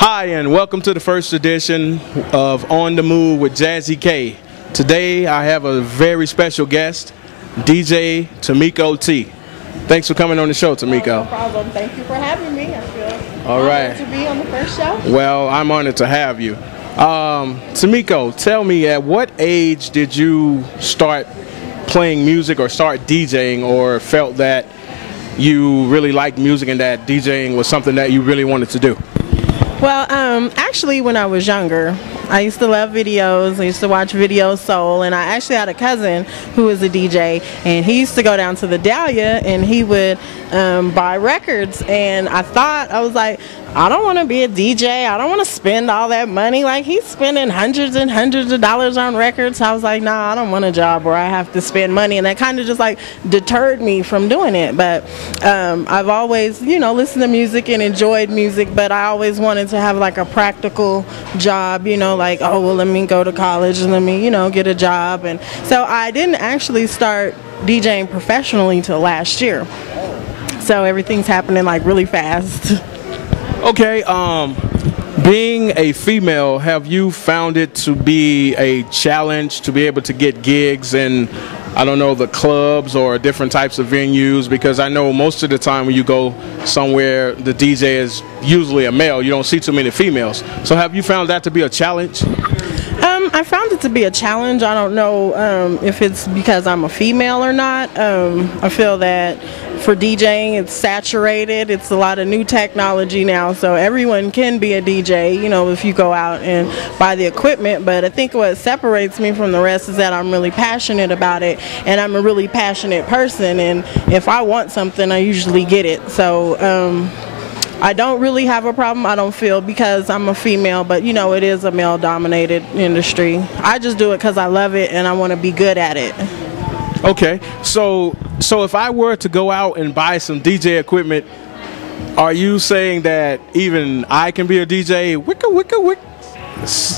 Hi, and welcome to the first edition of On the Move with Jazzy K. Today I have a very special guest, DJ Timeko T. Thanks for coming on the show, Timeko. No problem. Thank you for having me. I feel honored to be on the first show. Well, I'm honored to have you. Timeko, tell me, at what age did you start playing music or start DJing, or felt that you really liked music and that DJing was something that you really wanted to do? Well, actually, when I was younger, I used to love videos. I used to watch Video Soul, and I actually had a cousin who was a DJ, and he used to go down to the Dahlia, and he would buy records, and I was like, I don't want to be a DJ. I don't want to spend all that money. Like, he's spending hundreds and hundreds of dollars on records. I was like, nah, I don't want a job where I have to spend money, and that kind of just like deterred me from doing it. But I've always, listened to music and enjoyed music, but I always wanted to have like a practical job, like, oh, well, let me go to college and let me, get a job. And so I didn't actually start DJing professionally till last year. So everything's happening like really fast. Okay, being a female, have you found it to be a challenge to be able to get gigs in, I don't know, the clubs or different types of venues? Because I know most of the time when you go somewhere, the DJ is usually a male. You don't see too many females. So have you found that to be a challenge? I found it to be a challenge. I don't know if it's because I'm a female or not. I feel that for DJing, it's saturated. It's a lot of new technology now, so everyone can be a DJ, if you go out and buy the equipment. But I think what separates me from the rest is that I'm really passionate about it, and I'm a really passionate person, and if I want something, I usually get it. So I don't really have a problem, I don't feel, because I'm a female, but it is a male-dominated industry. I just do it because I love it and I want to be good at it. Okay, so if I were to go out and buy some DJ equipment, are you saying that even I can be a DJ? Wicka,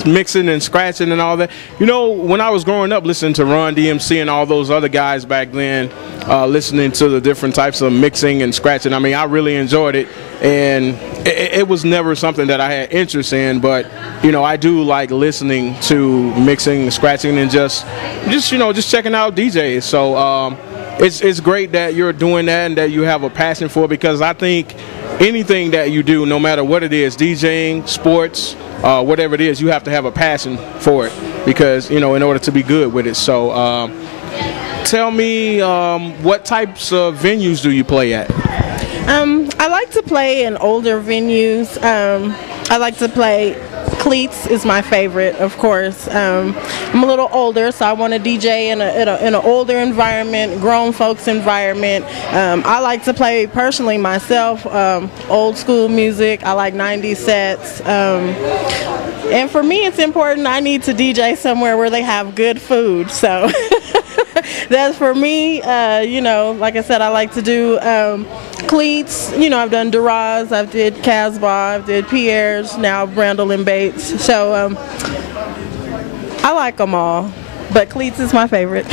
mixing and scratching and all that. When I was growing up listening to Run DMC and all those other guys back then, listening to the different types of mixing and scratching, I mean, I really enjoyed it, and it was never something that I had interest in, but I do like listening to mixing and scratching and just checking out DJs. So it's great that you're doing that and that you have a passion for it, because I think anything that you do, no matter what it is, DJing, sports, whatever it is, you have to have a passion for it, because in order to be good with it. So tell me, what types of venues do you play at? I like to play in older venues. I like to play Cleats is my favorite, of course. I'm a little older, so I want to DJ in an older environment, grown folks environment. I like to play personally myself, old school music. I like 90s sets. And for me, it's important, I need to DJ somewhere where they have good food. So that's for me. Like I said, I like to do Cleats. I've done Duras, I've did Casbah, I've did Pierre's, now Brandel and Bates. So I like them all, but Cleats is my favorite.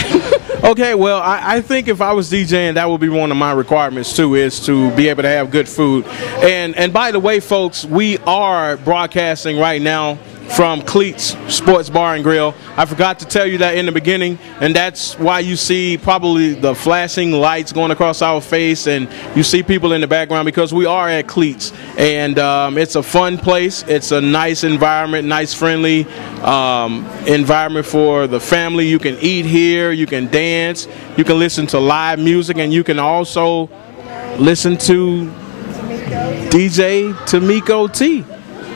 Okay, well, I think if I was DJing, that would be one of my requirements too, is to be able to have good food. And by the way, folks, we are broadcasting right now from Cleats Sports Bar and Grill. I forgot to tell you that in the beginning, and that's why you see probably the flashing lights going across our face, and you see people in the background, because we are at Cleats, and it's a fun place. It's a nice environment, nice friendly environment for the family. You can eat here, you can dance, you can listen to live music, and you can also listen to DJ Timeko T.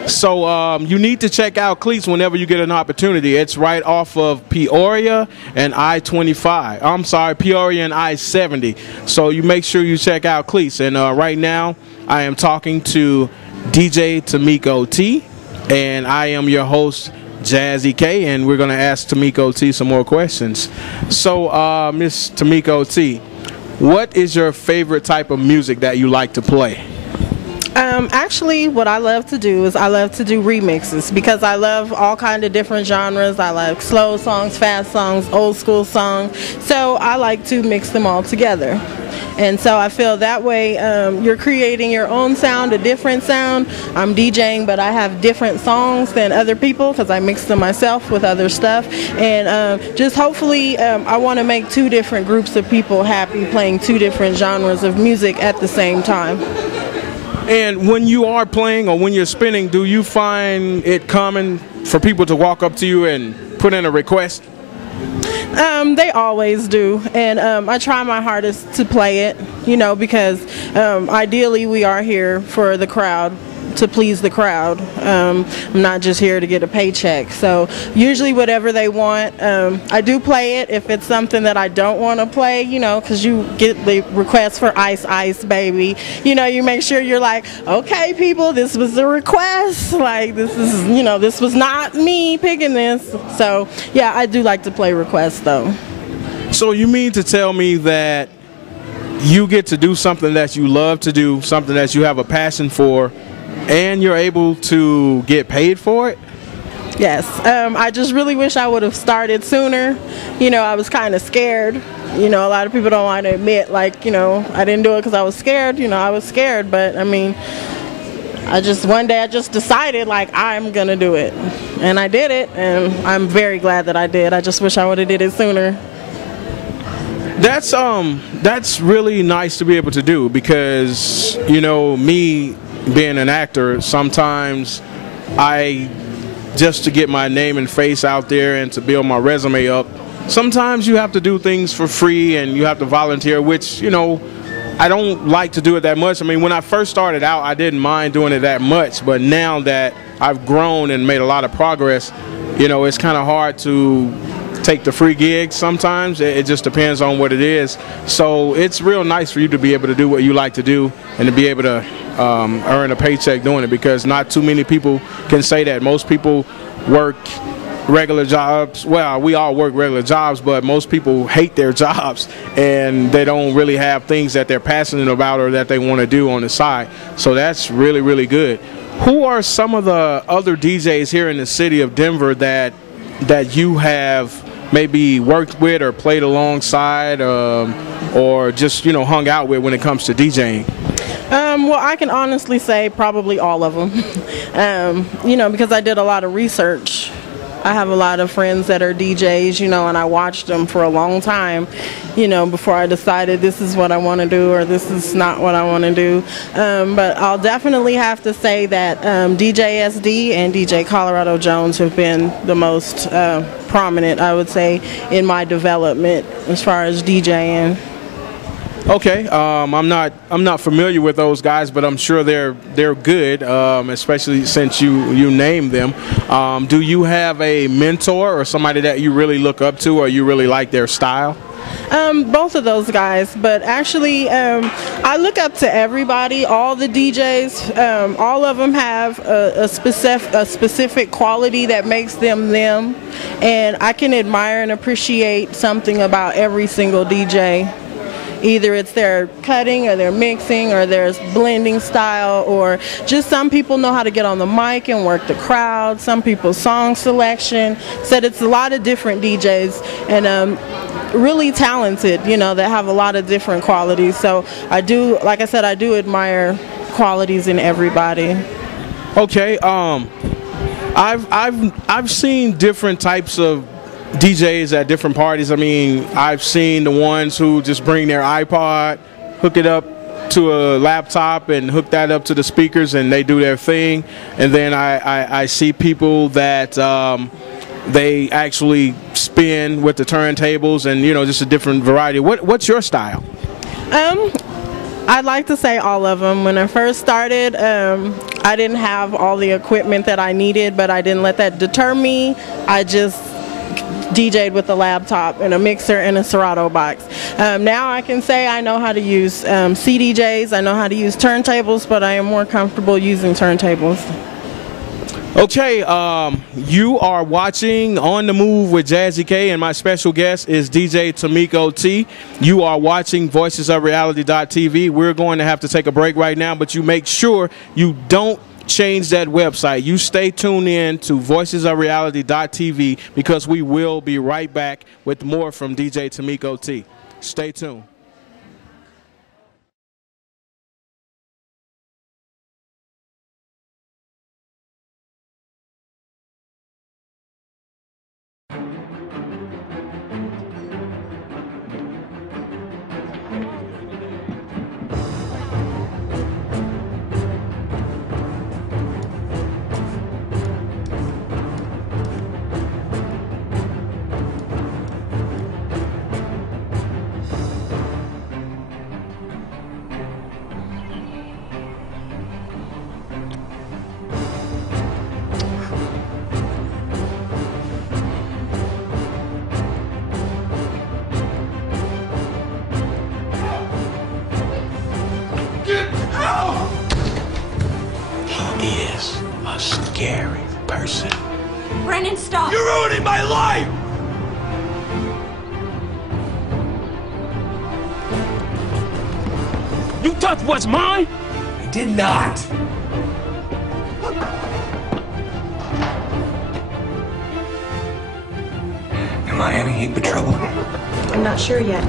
So you need to check out Cleats whenever you get an opportunity. It's right off of Peoria and I-25. I'm sorry, Peoria and I-70. So you make sure you check out Cleats. And right now I am talking to DJ Timeko T, and I am your host, Jazzy K, and we're going to ask Timeko T some more questions. So Miss Timeko T, what is your favorite type of music that you like to play? Actually, what I love to do is I love to do remixes because I love all kind of different genres. I like slow songs, fast songs, old school songs. So I like to mix them all together. And so I feel that way you're creating your own sound, a different sound. I'm DJing, but I have different songs than other people because I mix them myself with other stuff. And just hopefully I want to make two different groups of people happy playing two different genres of music at the same time. And when you are playing or when you're spinning, do you find it common for people to walk up to you and put in a request? They always do, and I try my hardest to play it, you know, because ideally we are here for the crowd, to please the crowd. I'm not just here to get a paycheck. So usually whatever they want, I do play it. If it's something that I don't want to play, you know, because you get the request for Ice Ice Baby, you know, you make sure you're like, okay people, this was the request, like this is, you know, this was not me picking this. So yeah, I do like to play requests though. So you mean to tell me that you get to do something that you love to do, something that you have a passion for, and you're able to get paid for it? Yes. I just really wish I would have started sooner. You know, I was kind of scared. You know, a lot of people don't want to admit, like, you know, I didn't do it because I was scared. You know, I was scared, but I mean, one day I just decided, like, I'm going to do it. And I did it, and I'm very glad that I did. I just wish I would have did it sooner. That's really nice to be able to do because, you know, me being an actor, sometimes just to get my name and face out there and to build my resume up, sometimes you have to do things for free and you have to volunteer, which, you know, I don't like to do it that much. I mean, when I first started out, I didn't mind doing it that much, but now that I've grown and made a lot of progress, you know, it's kind of hard to take the free gigs sometimes. It just depends on what it is. So it's real nice for you to be able to do what you like to do and to be able to earn a paycheck doing it, because not too many people can say that. Most people work regular jobs. Well, we all work regular jobs, but most people hate their jobs and they don't really have things that they're passionate about or that they want to do on the side. So that's really, really good. Who are some of the other DJs here in the city of Denver that you have maybe worked with or played alongside or just, you know, hung out with when it comes to DJing? Well, I can honestly say probably all of them, you know, because I did a lot of research. I have a lot of friends that are DJs, you know, and I watched them for a long time, you know, before I decided this is what I want to do or this is not what I want to do. But I'll definitely have to say that DJ SD and DJ Colorado Jones have been the most prominent, I would say, in my development as far as DJing. Okay, I'm not familiar with those guys, but I'm sure they're good, especially since you named them. Do you have a mentor or somebody that you really look up to or you really like their style? Both of those guys, but actually I look up to everybody, all the DJs. All of them have a specific quality that makes them them, and I can admire and appreciate something about every single DJ. Either it's their cutting or their mixing or their blending style, or just some people know how to get on the mic and work the crowd, some people's song selection. So it's a lot of different DJs and really talented, you know, that have a lot of different qualities. So I do, like I said, I do admire qualities in everybody. Okay, I've seen different types of DJs at different parties. I mean, I've seen the ones who just bring their iPod, hook it up to a laptop and hook that up to the speakers and they do their thing. And then I see people that they actually spin with the turntables and, you know, just a different variety. What's your style? I'd like to say all of them. When I first started, I didn't have all the equipment that I needed, but I didn't let that deter me. I just DJ'd with a laptop and a mixer and a Serato box. Now I can say I know how to use CDJs, I know how to use turntables, but I am more comfortable using turntables. Okay, you are watching On the Move with Jazzy K, and my special guest is DJ Timeko T. You are watching VoicesOfReality.tv. We're going to have to take a break right now, but you make sure you don't change that website. You stay tuned in to VoicesOfReality.tv because we will be right back with more from DJ Timeko T. Stay tuned. Is a scary person. Brennan, stop! You're ruining my life! You touched what's mine? I did not. Am I any heap of trouble? I'm not sure yet.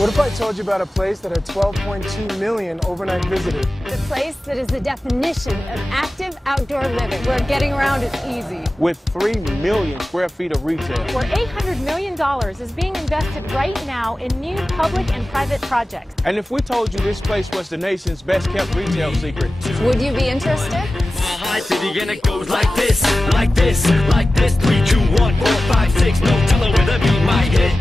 What if I told you about a place that had 12.2 million overnight visitors? The place that is the definition of active outdoor living, where getting around is easy. With 3 million square feet of retail. Where $800 million is being invested right now in new public and private projects. And if we told you this place was the nation's best kept retail secret? Would you be interested? High city and it goes like this, like this, like this. 3, 2, 1, 4, 5, 6. No telling where the beat might hit.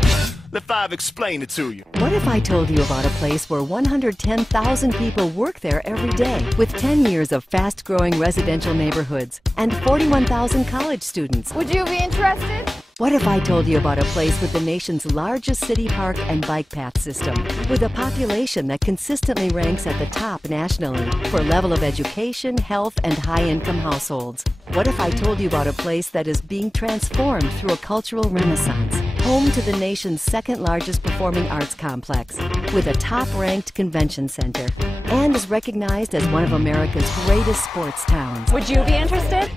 Let 5 explain it to you. What if I told you about a place where 110,000 people work there every day, with 10 years of fast-growing residential neighborhoods and 41,000 college students? Would you be interested? What if I told you about a place with the nation's largest city park and bike path system, with a population that consistently ranks at the top nationally for level of education, health, and high-income households? What if I told you about a place that is being transformed through a cultural renaissance, home to the nation's second-largest performing arts complex, with a top-ranked convention center, and is recognized as one of America's greatest sports towns? Would you be interested?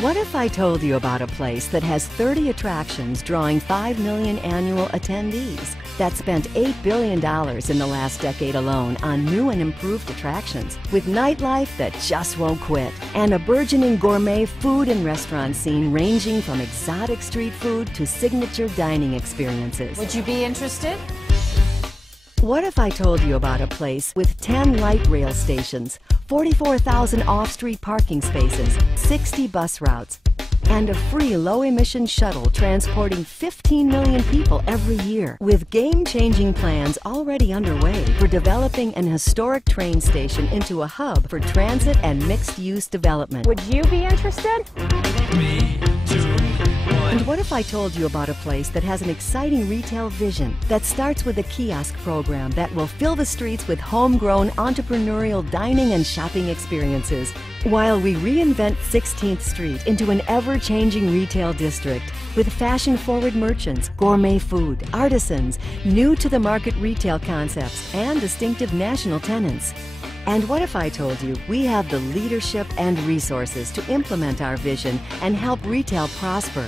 What if I told you about a place that has 30 attractions drawing 5 million annual attendees, that spent $8 billion in the last decade alone on new and improved attractions, with nightlife that just won't quit, and a burgeoning gourmet food and restaurant scene ranging from exotic street food to signature dining experiences? Would you be interested? What if I told you about a place with 10 light rail stations, 44,000 off-street parking spaces, 60 bus routes, and a free low-emission shuttle transporting 15 million people every year, with game-changing plans already underway for developing an historic train station into a hub for transit and mixed-use development? Would you be interested? And what if I told you about a place that has an exciting retail vision that starts with a kiosk program that will fill the streets with homegrown entrepreneurial dining and shopping experiences, while we reinvent 16th Street into an ever-changing retail district with fashion-forward merchants, gourmet food, artisans, new-to-the-market retail concepts, and distinctive national tenants? And what if I told you we have the leadership and resources to implement our vision and help retail prosper?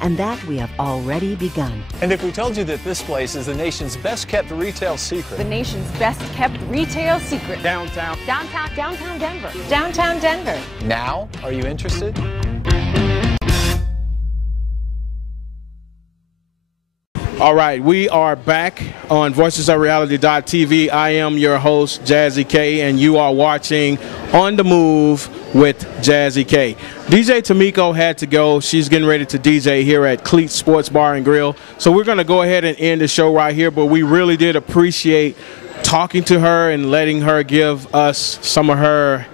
And that we have already begun. And if we told you that this place is the nation's best kept retail secret? The nation's best kept retail secret. Downtown. Downtown Denver. Downtown Denver. Now, are you interested? All right, we are back on VoicesOfReality.tv. I am your host, Jazzy K, and you are watching On the Move with Jazzy K. DJ Timeko had to go. She's getting ready to DJ here at Cleat Sports Bar and Grill. So we're going to go ahead and end the show right here, but we really did appreciate talking to her and letting her give us some of her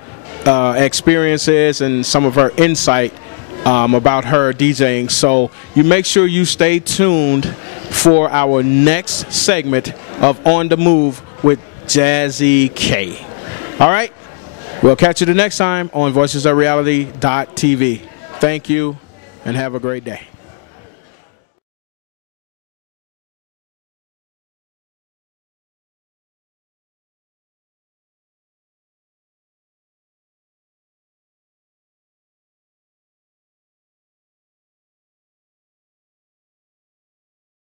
experiences and some of her insight about her DJing. So you make sure you stay tuned for our next segment of On the Move with Jazzy K. All right, we'll catch you the next time on VoicesOfReality.tv. Thank you and have a great day.